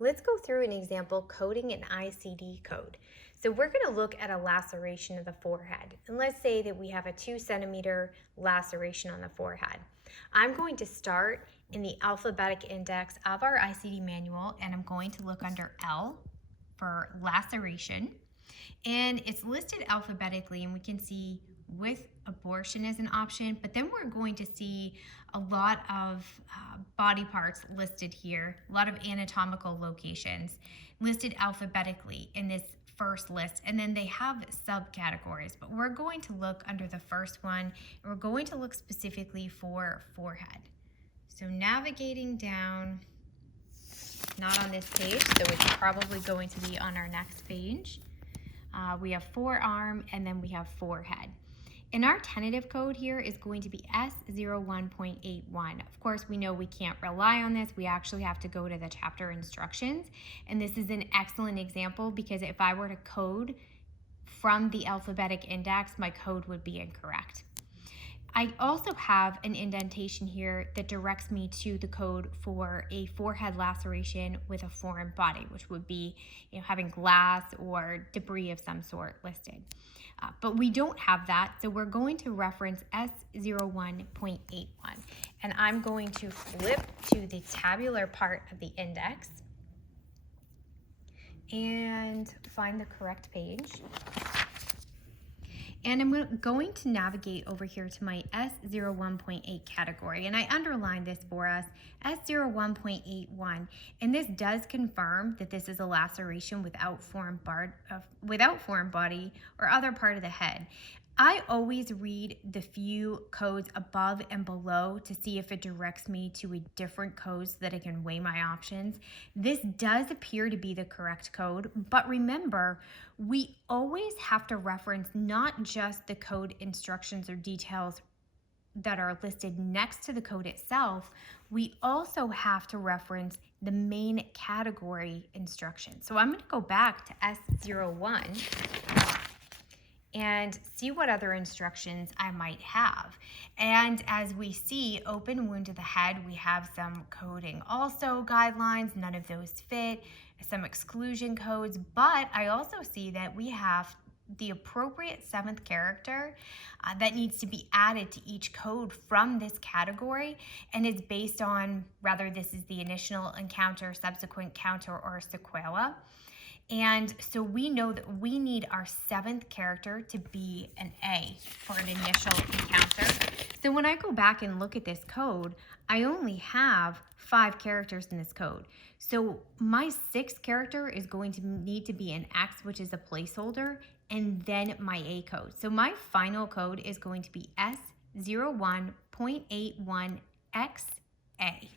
Let's go through an example coding an ICD code. So we're going to look at a laceration of the forehead. And let's say that we have a 2 centimeter laceration on the forehead. I'm going to start in the alphabetic index of our ICD manual, and I'm going to look under L for laceration. And it's listed alphabetically, and we can see with abortion as an option, but then we're going to see a lot of body parts listed here, a lot of anatomical locations listed alphabetically in this first list, and then they have subcategories, but we're going to look under the first one, and we're going to look specifically for forehead. So navigating down, not on this page, so it's probably going to be on our next page. We have forearm, and then we have forehead. And our tentative code here is going to be S01.81. Of course, we know we can't rely on this. We actually have to go to the chapter instructions. And this is an excellent example because if I were to code from the alphabetic index, my code would be incorrect. I also have an indentation here that directs me to the code for a forehead laceration with a foreign body, which would be having glass or debris of some sort listed. But we don't have that, so we're going to reference S01.81. And I'm going to flip to the tabular part of the index and find the correct page. And I'm going to navigate over here to my S01.8 category, and I underlined this for us, S01.81, and this does confirm that this is a laceration without foreign body or other part of the head. I always read the few codes above and below to see if it directs me to a different code so that I can weigh my options. This does appear to be the correct code, but remember, we always have to reference not just the code instructions or details that are listed next to the code itself, we also have to reference the main category instructions. So I'm going to go back to S01 and see what other instructions I might have. And as we see, open wound to the head, we have some coding also guidelines, none of those fit, some exclusion codes, but I also see that we have the appropriate 7th character that needs to be added to each code from this category, and it's based on whether this is the initial encounter, subsequent counter, or sequela. And so we know that we need our 7th character to be an A for an initial encounter. So when I go back and look at this code, I only have 5 characters in this code. So my 6th character is going to need to be an X, which is a placeholder, and then my A code. So my final code is going to be S01.81XA.